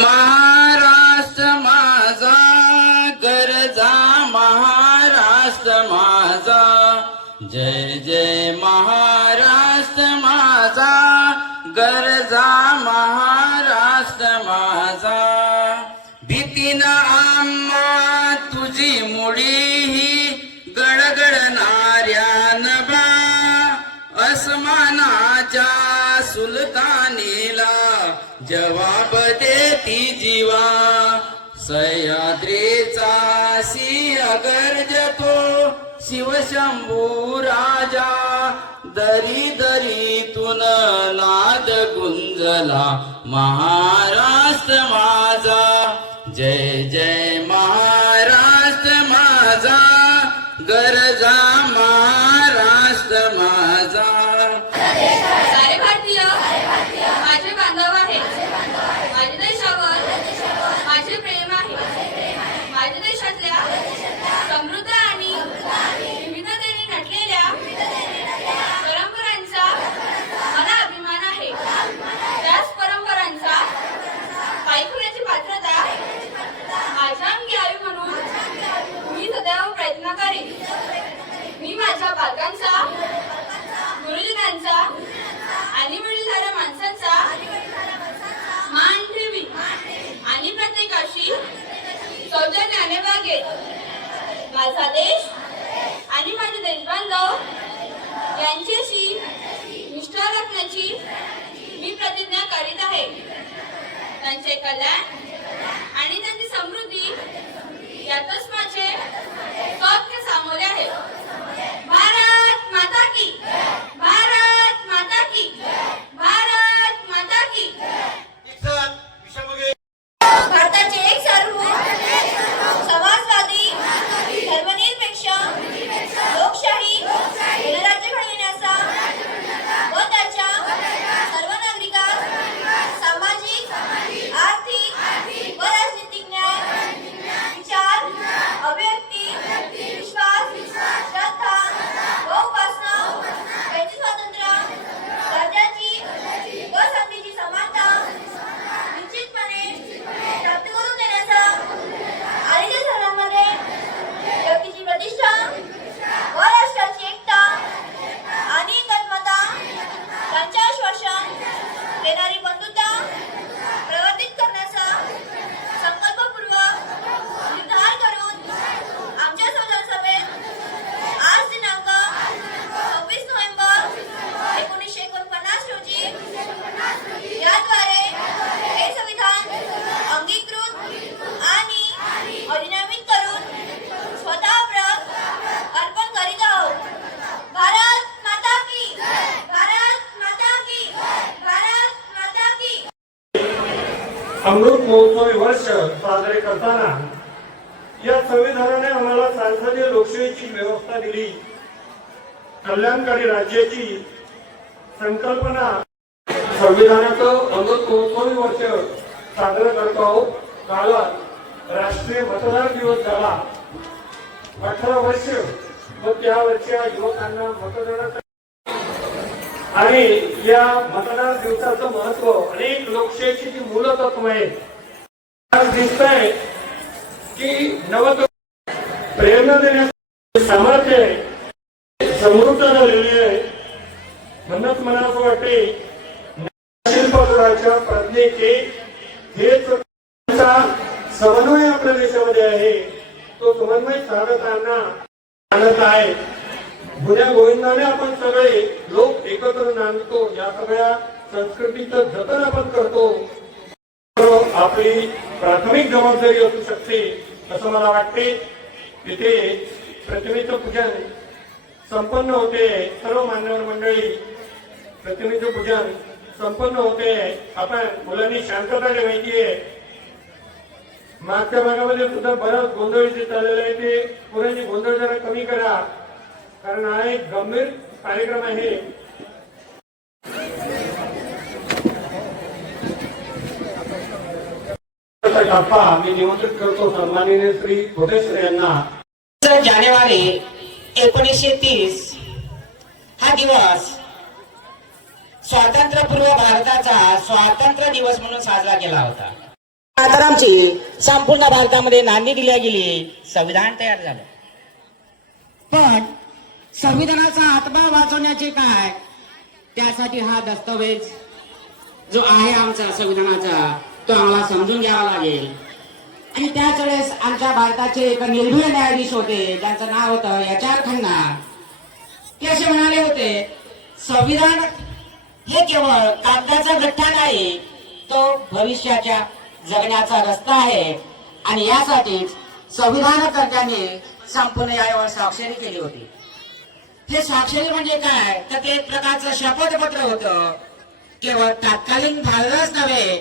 महाराष्ट्र माझा गरजा महाराष्ट्र माझा जय जय महाराष्ट्र माझा गरजा महाराष्ट्र माझा भीतीन आम्हा तुझी मुडी ही गडगडणाऱ्या नभा अस्मानाच्या सुलतानीला जवाब देती जीवा सह्याद्रीचा सिंह गर्जतो शिवशंभू राजा दरी दरीतून नाद गुंजला महाराष्ट्र माझा जय जय महाराष्ट्र माझा गरजा महाराष्ट्र माझा सारे भारतीय माझे बांधव आहे माझ्या देशावर माझे प्रेम आहे माझ्या देशातल्या समृद्ध आणि विविधतेने नटलेल्या परंपरांचा मला अभिमान आहे त्याच परंपरांचा ऐकण्याची पात्रता माझ्या अंगी यावी म्हणून मी सदैव प्रयत्न करेन मी माझ्या पालकांचा गुरुजनांचा आणि वडीलधाऱ्या माणसांचा मान ठेवी आणि प्रत्येकाशी सौजन्याने वागेल माझा देश आणि माझे देशबांधव यांच्याशी निष्ठा राखण्याची मी प्रतिज्ञा करीत आहे त्यांचे कल्याण आणि त्यांची समृद्धी यातच माझे सौख्य सामोरे आहे भारत माता की भारत माता की भारत माता की भारताचे एक सार्वभौम समाजवादी धर्मनिरपेक्ष लोकशाही गणराज्य घडविण्याचा व त्याच्या सर्व नागरिकांस सामाजिक आर्थिक व राजनीतिक न्याय विचार अभिव्यक्ती विश्वास श्रद्धा व उपासना याचे स्वातंत्र्य दर्जाची व संधीची समानता निश्चितपणे प्राप्त करून देण्याचा आणि त्या धर्मामध्ये व्यक्तीची प्रतिष्ठा व राष्ट्राची एकता आणि एकात्मता यांचे आश्वासन देणारी बंधुता प्रवर्तित करण्याचा संकल्पपूर्वक निर्धार करून आमच्या संसद सभेत आज दिनांक 26 नोव्हेंबर 1949 रोजी याद्वारे हे संविधान अंगीकृत आणि अधिनियमित करून स्वतः प्रत अर्पण करीत आहोत भारत माता की भारत माता की भारत माता की अमृत महोत्सवी वर्ष साजरे करताना या संविधानाने आम्हाला संसदीय लोकशाहीची व्यवस्था दिली कल्याणकारी राज्याची संकल्पना संविधानाचं अमृत महोत्सवी वर्ष साजरं करतो आहोत काल राष्ट्रीय मतदार दिवस झाला 18 वर्ष व त्या वर्षीय युवकांना मतदानाचा आणि या मतदार दिवसाचं महत्व अनेक लोकशाहीची जी मूलतत्व आहेत आज दिसत आहे की प्रेरणा देण्याचं सामर्थ्य समृद्ध झालेले आहे म्हणूनच मला असं वाटते शिल्पकाराच्या प्रज्ञेचे हेच समन्वय आपल्या देशामध्ये आहे तो समन्वय साधताना आणत आहे गुन्ह्या गोविंदाने आपण सगळे लोक एकत्र नांदतो या सगळ्या संस्कृतीचं जतन आपण करतो आपली प्राथमिक जबाबदारी असू शकते असं मला वाटते तिथे प्रतिमेचं पूजन संपन्न होते सर्व मान्यवर मंडळी प्रतिमेचं पूजन संपन्न होते आपण मुलांनी शांतता ठेवायची आहे मागच्या भागामध्ये सुद्धा बराच गोंधळ इथे चाललेला आहे ते पुराची गोंधळ जरा कमी करा कारण हा एक गंभीर कार्यक्रम आहे मी निमंत्रित करतो सन्माननीय श्री कोटेश्वर यांना जानेवारी 1930 हा दिवस स्वातंत्र्यपूर्व भारताचा स्वातंत्र्य दिवस म्हणून साजरा केला होता। आमची संपूर्ण भारतामध्ये नांदी दिल्या गेली, संविधान तयार झालं. पण संविधानाचा आत्मा वाचवण्याचे काय, त्यासाठी हा दस्तावेज जो आहे आमचा संविधानाचा, तो आम्हाला समजून घ्यावा लागेल. आणि त्याच वेळेस आमच्या भारताचे एक निर्भय न्यायाधीश होते, ज्यांचं नाव होतं HR खन्ना. ते असे म्हणाले होते, संविधान हे केवळ कागदाचा गठ्ठा नाही, तो भविष्याच्या जगण्याचा रस्ता आहे. आणि यासाठीच संविधानकर्त्यांनी संपूर्ण यावर स्वाक्षरी केली होती. हे स्वाक्षरी म्हणजे काय, तर ते एक प्रकारचं शपथपत्र होतं. केवळ तात्कालीन भारतच नव्हे,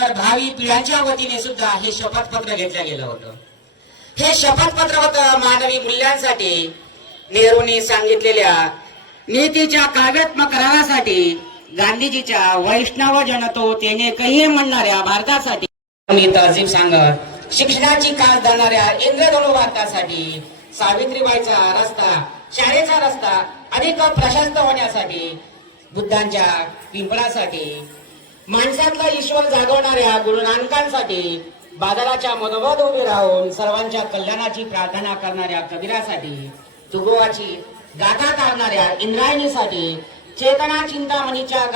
तर भावी पिढ्यांच्या वतीने सुद्धा हे शपथपत्र घेतलं गेलं होतं. हे शपथपत्र होतं मानवी मूल्यांसाठी, नेहरूंनी सांगितलेल्या नीतीच्या काव्यात्मक करारासाठी, गांधीजीच्या वैष्णव जनतो तेने कही म्हणणाऱ्या भारतासाठी, तहजीब सांगत शिक्षणाची कास धरणाऱ्या इंद्रधनु भारतासाठी, सावित्रीबाईचा रस्ता, शाळेचा रस्ता अधिक प्रशस्त होण्यासाठी, बुद्धांच्या पिंपळासाठी, माणसातला ईश्वर जागवणाऱ्या गुरु नानकांसाठी, बाजाराच्या मधोमध उभे राहून सर्वांच्या कल्याणाची प्रार्थना करणाऱ्या कबीरासाठी, तुकोबाची गाथा काढणाऱ्या इंद्रायणीसाठी, चेतना चिंतामणीच्या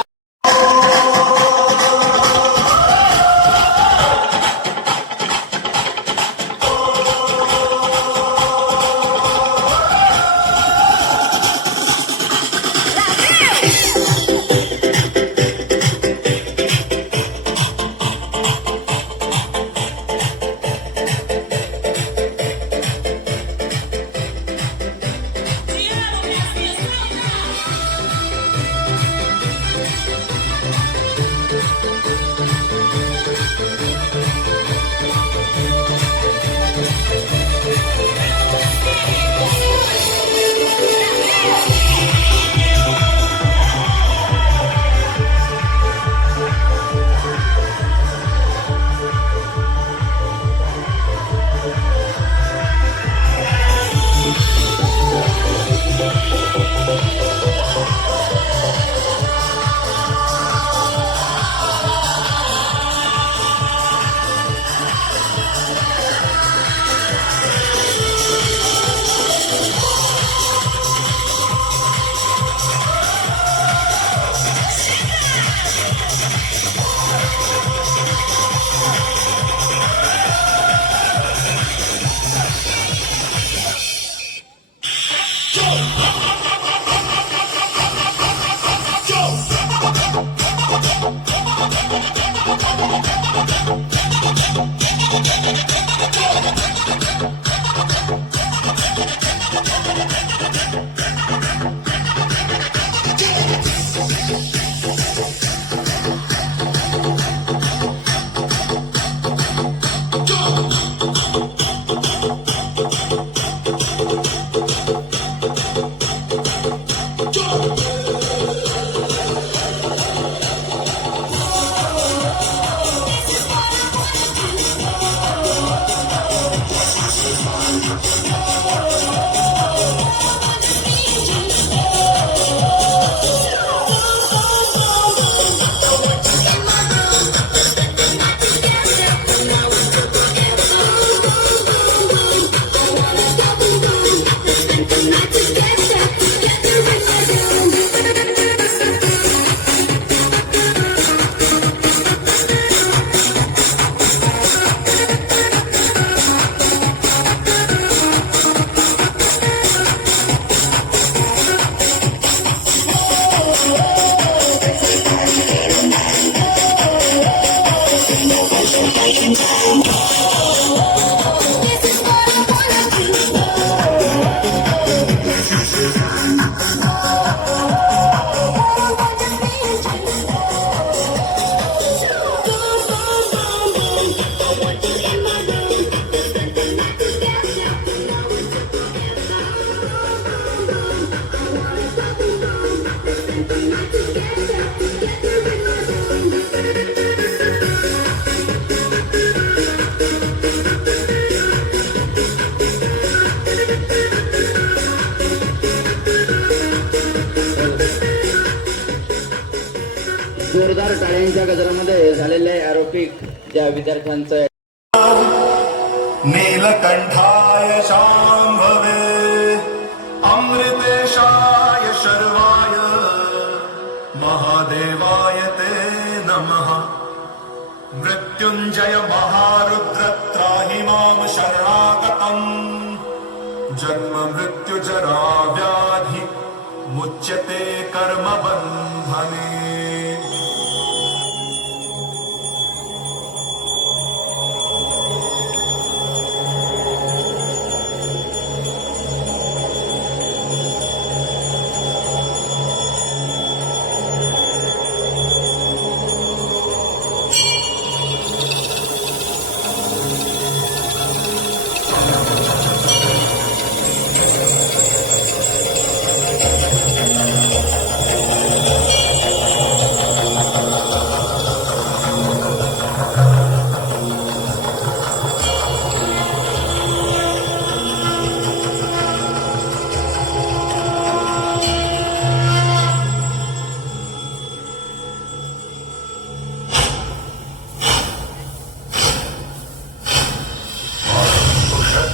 जोरदार टाळ्यांच्या गजरामध्ये झालेल्या आरोपिक ज्या विद्यार्थ्यांचं नीलकण्ठाय शाम्भवे अमृतेशाय शर्वाय महादेवाय ते नमः मृत्युञ्जय महारुद्र त्राहि मां शरणागतम् जन्म मृत्यु जरा व्याधि मुच्यते कर्म बन्धने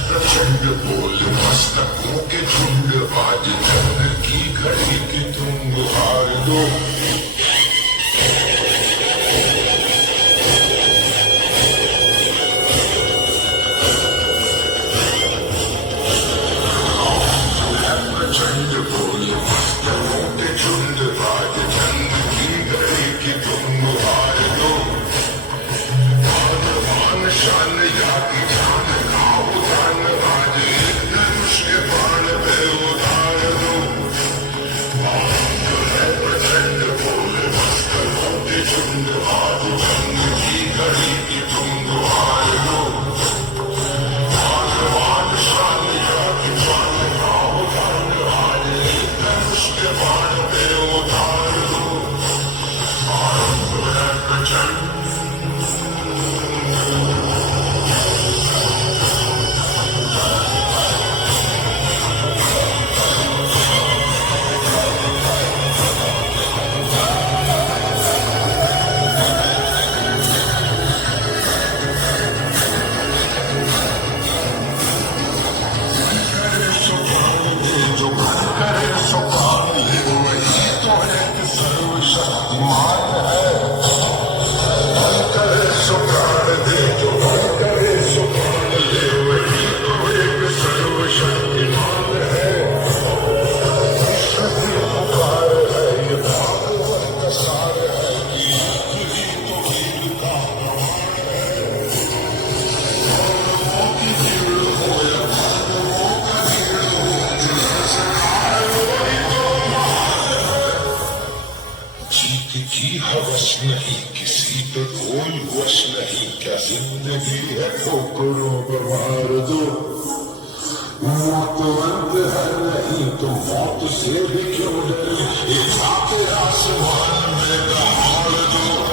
प्रचंड बोल मस्तकों के झुंड आज चंद्र की घड़ी की तुम हार दो प्रचंड बोल मस्तकों के झुंड आज चंद्र की घड़ी की तुम हार दो मान शान या की जान आओ जान आज धनुष के बाण पे उतार दो प्रचंड बोल मस्तकों के झुंड आज चंद्र की घड़ी की तुम हार दो मान शान या की जान आओ जान आज धनुष के बाण पे उतार दो प्रचंड की हवस नहीं किसी पे कोई वश नहीं क्या जिंदगी है ठोकरों पर मार दो मौत अंत है नहीं तो मौत से भी क्यों डरे एक आसमान में दहाड़ दो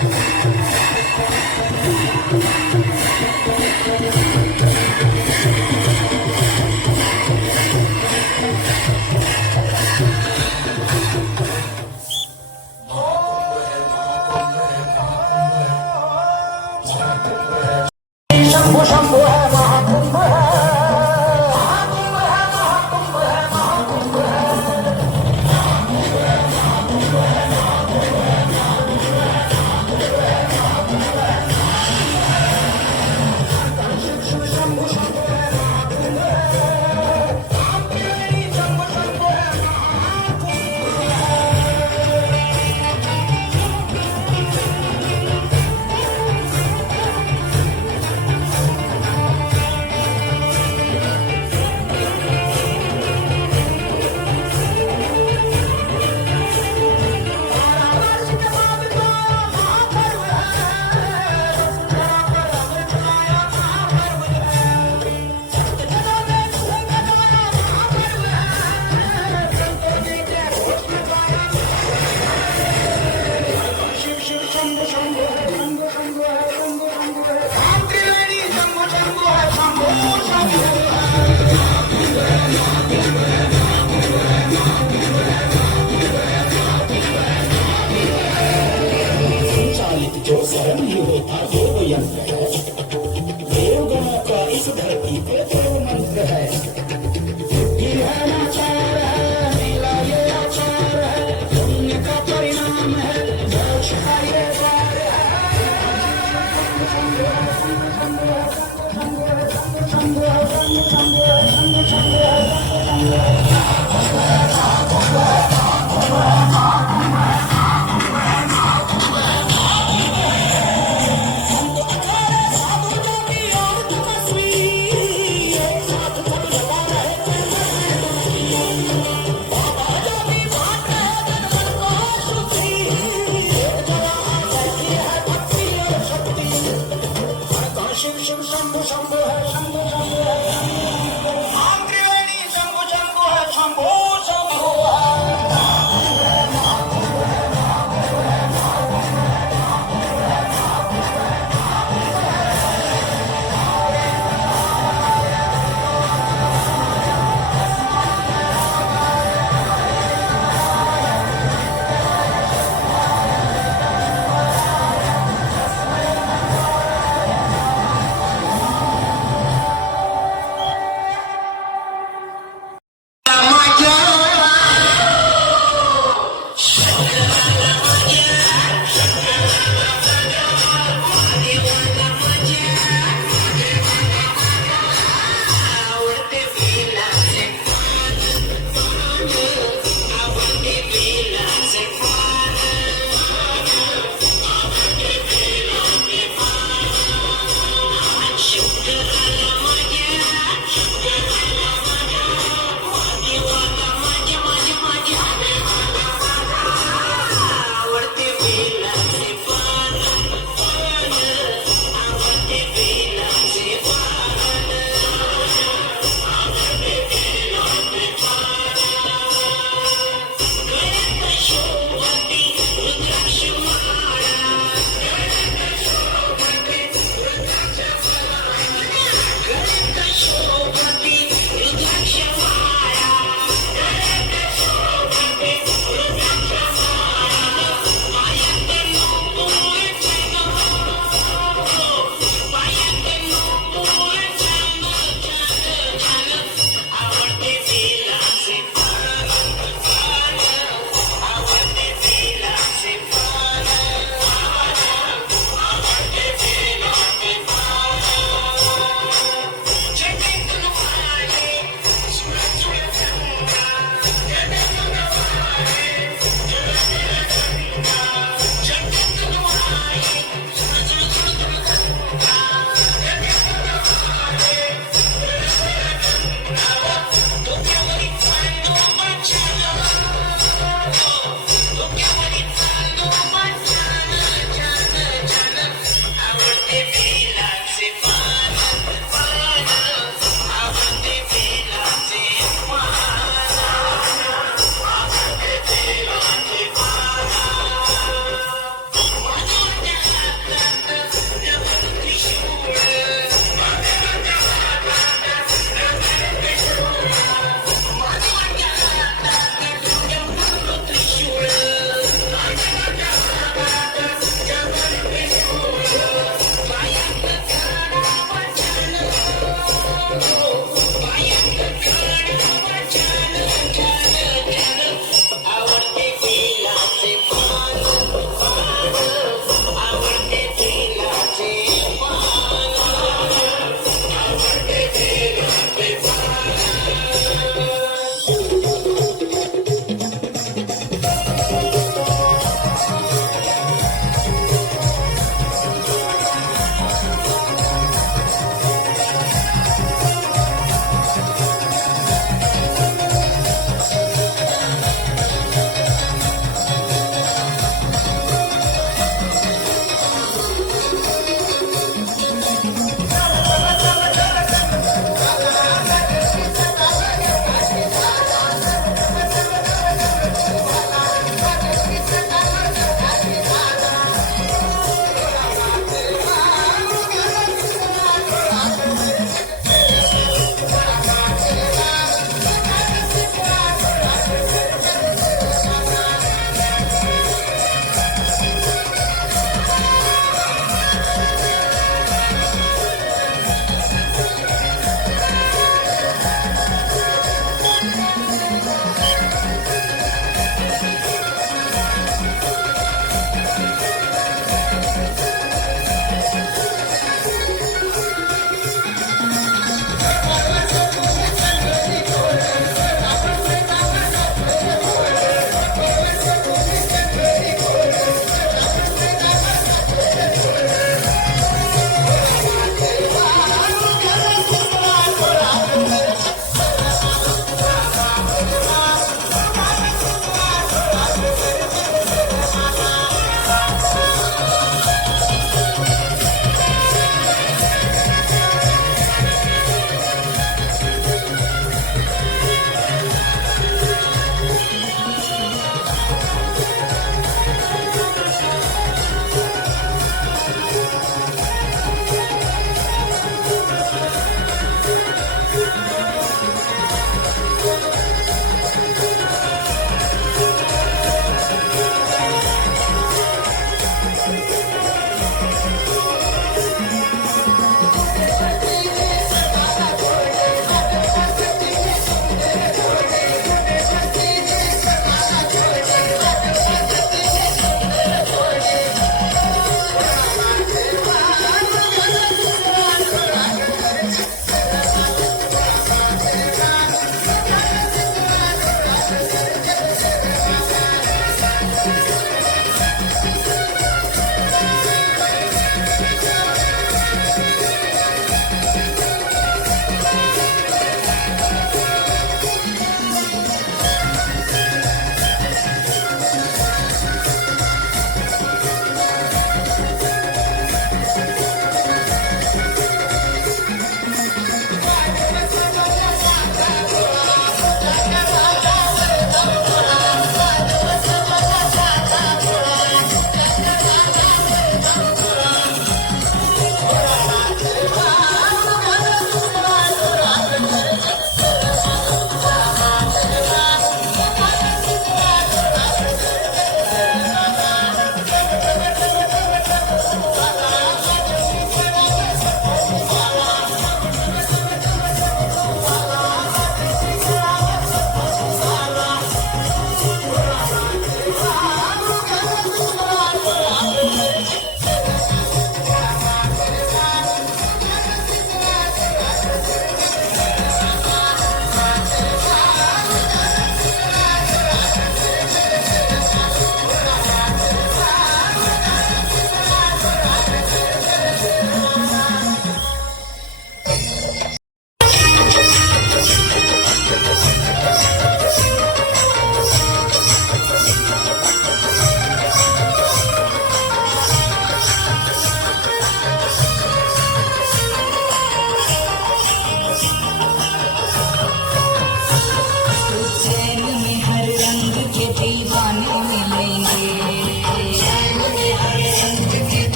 शंभो शंभो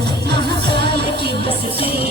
महाकाल की बसती